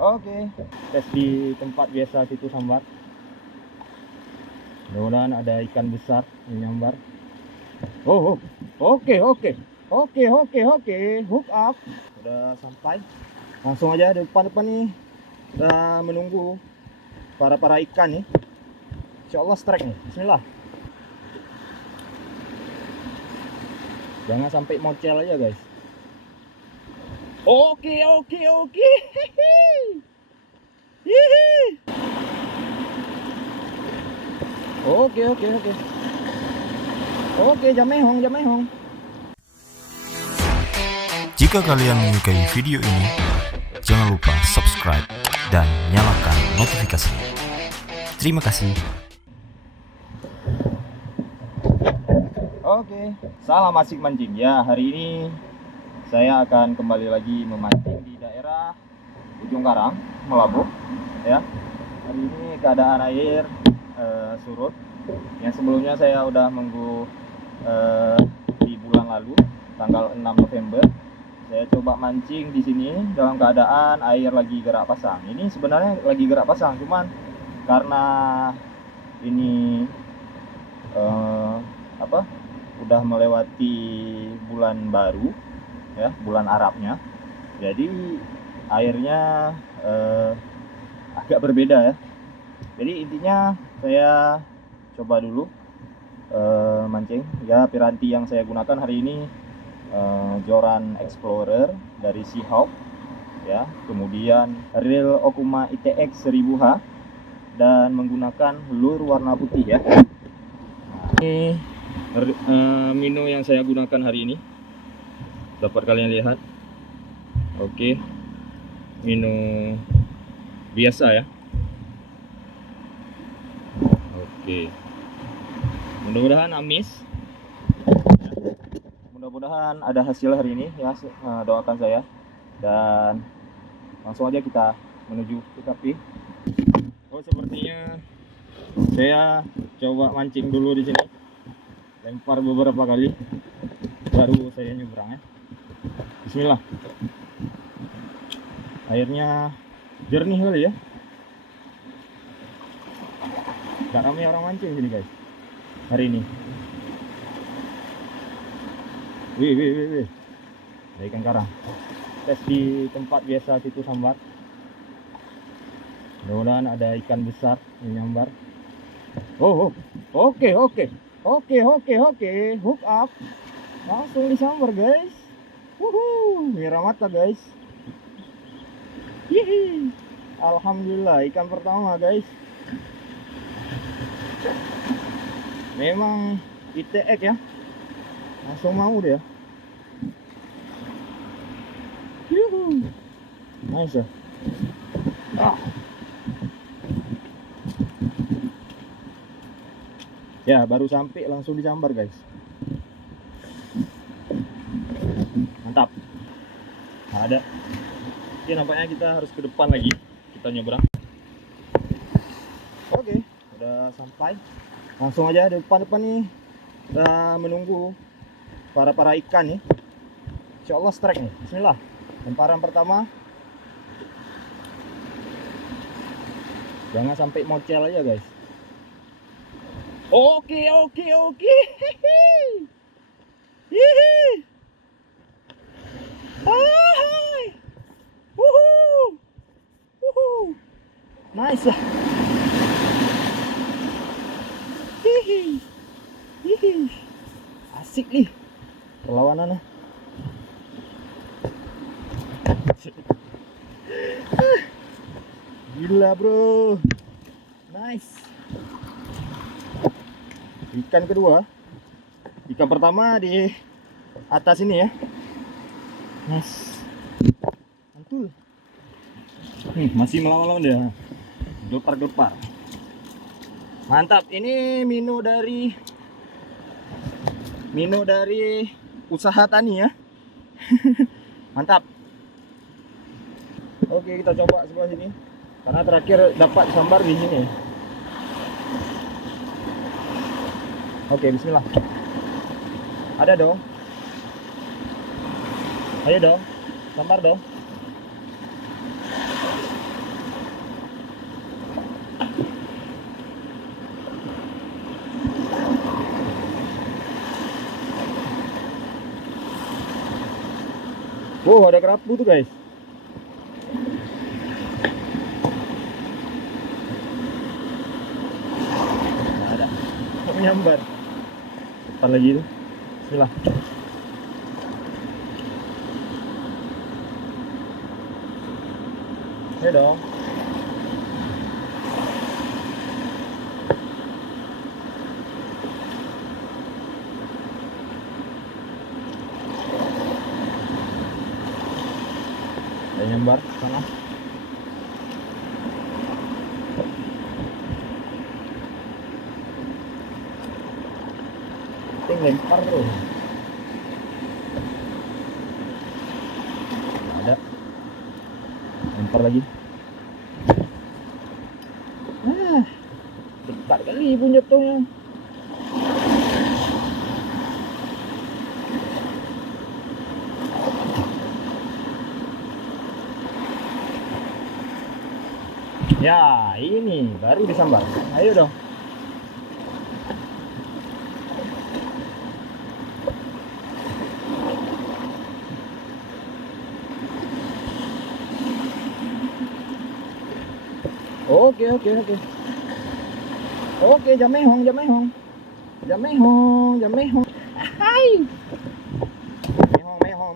Oke, tes di tempat biasa situ sambar. Mudah-mudahan ada ikan besar yang nyambar. Oh, oke, hook up. Udah sampai. Langsung aja depan nih. Udah menunggu para ikan nih. Insya Allah strike nih. Bismillah. Jangan sampai mocel aja guys. Oke. Hihi. Oke. Oke, jamehong. Jika kalian menyukai video ini, jangan lupa subscribe dan nyalakan notifikasinya. Terima kasih. Oke, salam asik mancing ya. Hari ini saya akan kembali lagi memancing di daerah Ujung Karang, Melabuh ya. Hari ini keadaan air surut. Yang sebelumnya saya udah minggu di bulan lalu, tanggal 6 November. Saya coba mancing di sini dalam keadaan air lagi gerak pasang. Ini sebenarnya lagi gerak pasang, cuman karena ini udah melewati bulan baru ya, bulan Arabnya, jadi airnya agak berbeda ya. Jadi intinya saya coba dulu mancing ya. Piranti yang saya gunakan hari ini Joran Explorer dari Seahawk ya, kemudian reel Okuma ITX 1000H dan menggunakan lure warna putih ya. Nah, ini mino yang saya gunakan hari ini, dapat kalian lihat. Oke, mino biasa ya. Oke, mudah-mudahan amis ya. Mudah-mudahan ada hasil hari ini ya. Doakan saya, dan langsung aja kita menuju TKP. Oh, sepertinya saya coba mancing dulu di sini, lempar beberapa kali baru saya nyebrang ya. Bismillah. Airnya jernih kali ya. Gak ramai orang mancing sini guys hari ini. Wih. Ada ikan karang. Tes di tempat biasa situ sambar. Mudah-mudahan ada ikan besar yang nyambar. Oh, oke. Hook up. Langsung disambar guys. Merah mata guys. Hihi. Alhamdulillah, ikan pertama guys. Memang ITX ya, langsung mau dia. Yuhu. Nice ya, baru sampai langsung disambar guys. Mantap. Nah, ada. Oke, nampaknya kita harus ke depan lagi. Kita nyebrang. Oke, udah sampai. Langsung aja depan nih. Udah menunggu para ikan nih. Insya Allah strike nih. Bismillah. Lemparan pertama. Jangan sampai mocel aja guys. Oke. Hihi. Hai. Wuhu. Nice lah. Hihi. Asik nih perlawanannya. Gila bro. Nice. Ikan kedua. Ikan pertama di atas ini ya. Nice. Mantul. Masih melawan dia. Gepar. Mantap. Ini mino dari usaha tani ya. Mantap. Oke, kita coba sebelah sini. Karena terakhir dapat sambar di sini. Oke, bismillah. Ada dong. Ayo dong. Sambar dong. Oh, ada kerapu tuh guys. Nggak ada. Kok menyambar? Depan lagi tuh. Bismillah. Ayo dong. Ada nyambar sana. Ting lempar bro. Nggak ada. Lempar lagi. Dekat kali pun jatuhnya. Ya, ini baru disambar. Ayo dong. Oke. Oke, jamehong. Hai.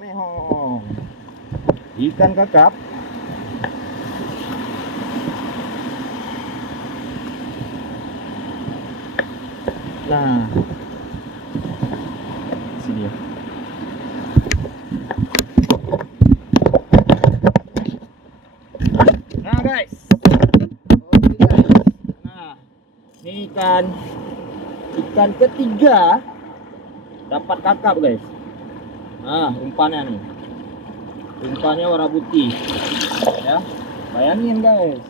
Mehong. Ikan kakap. Nah, sini ya. Nah guys, oke guys. Nah, ini ikan ketiga dapat kakap guys. Nah, umpannya nih, umpannya warna putih, ya. Bayangin guys.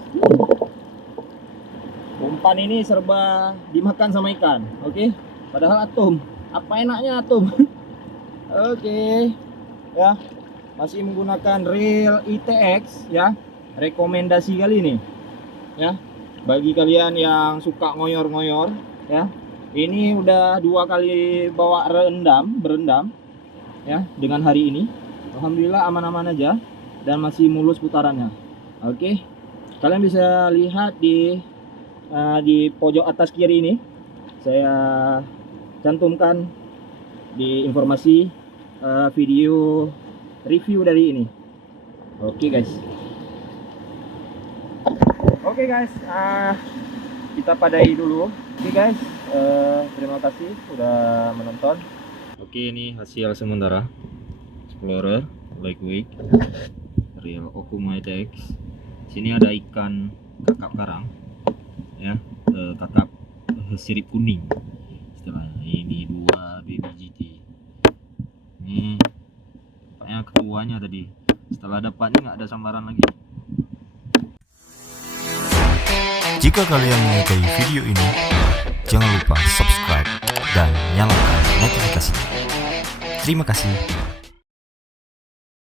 Umpan ini serba dimakan sama ikan, oke? Padahal atom, apa enaknya atom? Oke, ya, masih menggunakan reel ITX, ya, rekomendasi kali ini, ya, bagi kalian yang suka ngoyor-ngoyor, ya, ini udah 2 kali bawa berendam, ya, dengan hari ini, alhamdulillah aman-aman aja dan masih mulus putarannya, oke? Kalian bisa lihat di pojok atas kiri ini saya cantumkan di informasi video review dari ini. Oke guys, kita padai dulu. Oke guys, terima kasih sudah menonton. Oke, ini hasil sementara Explorer Lightweight reel Okuma ITX. Sini ada ikan kakap karang, ya, kakap sirip kuning istilahnya. Ini 2 baby GT. Ini tampaknya ketuanya tadi. Setelah dapatnya nggak ada sambaran lagi. Jika kalian menyukai video ini, jangan lupa subscribe dan nyalakan notifikasinya. Terima kasih.